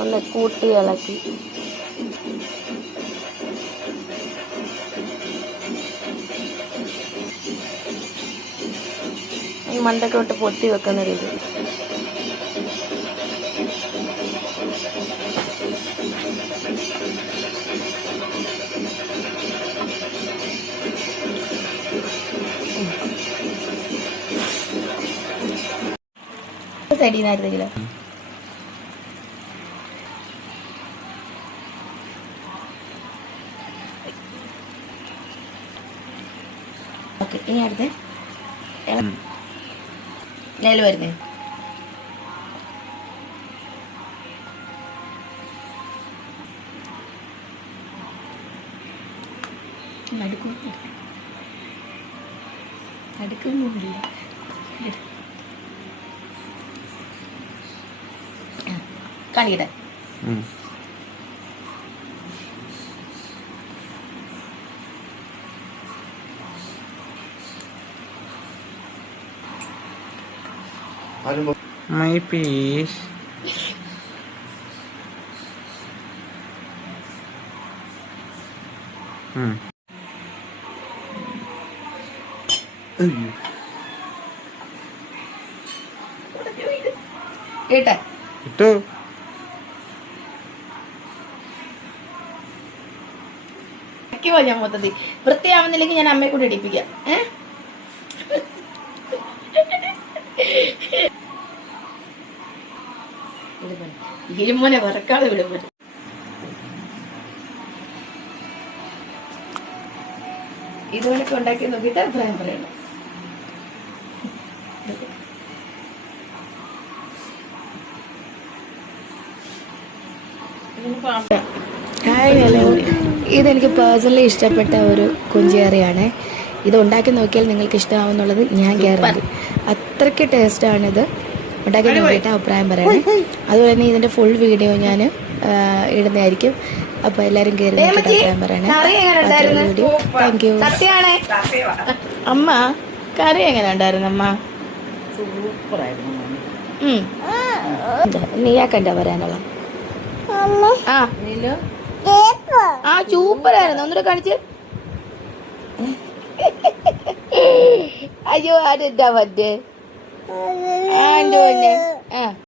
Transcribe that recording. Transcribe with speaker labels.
Speaker 1: ഒന്ന് കൂട്ടി ഇളക്കി. ഈ മണ്ടൊക്കെ വിട്ട് പൊത്തി വെക്കുന്ന രീതി. സൈഡിൽ ഓക്കെ ഇനി അടുത്ത്. നേൽ വരുന്നേ. നടുക്കൊന്നുമില്ല നടുക്കൊന്നുമില്ല കാണിക്കട്ടെ
Speaker 2: മൈ പീസ്
Speaker 1: കേട്ടെ
Speaker 2: ഇട്ടു.
Speaker 1: വയ്ക്കുമോ ഞാൻ മൊത്തത്തിൽ. വൃത്തിയാവുന്നില്ലെങ്കിൽ ഞാൻ അമ്മയെ കൂടി ഇടിപ്പിക്കാം. ഏ? ഇരുമോനെ വറക്കാതെ വിടുമ്പോൾ ഇതുപോലൊക്കെ ഉണ്ടാക്കി നോക്കിയിട്ട് അഭിപ്രായം പറയണം. ഹായ് ഹലോ ഇതെനിക്ക് പേഴ്സണലി ഇഷ്ടപ്പെട്ട ഒരു കുഞ്ചേറിയാണ് ഇത് ഉണ്ടാക്കി നോക്കിയാൽ നിങ്ങൾക്ക് ഇഷ്ടമാവുന്നുള്ളത് ഞാൻ ഗ്യാരണ്ടി അത്രയ്ക്ക് ടേസ്റ്റാണിത് ഉണ്ടാക്കി നോക്കിയിട്ട് അഭിപ്രായം പറയണേ. അതുപോലെ തന്നെ ഇതിന്റെ ഫുൾ വീഡിയോ ഞാൻ ഇടുന്നതായിരിക്കും. അപ്പോൾ എല്ലാവരും കയറി നോക്കിയിട്ട് അഭിപ്രായം പറയണേ. വീഡിയോ താങ്ക് യു അമ്മ കറി എങ്ങനെ ഉണ്ടായിരുന്നു അമ്മ? നീയാക്കണ്ട പറയാനുള്ള ആ. ആ സൂപ്പറായിരുന്നു. ഒന്നുകൂടെ കാണിച്ച്. അയ്യോ ആരെന്താ മറ്റേ? ആ എന്റെ പൊന്നെ. ആ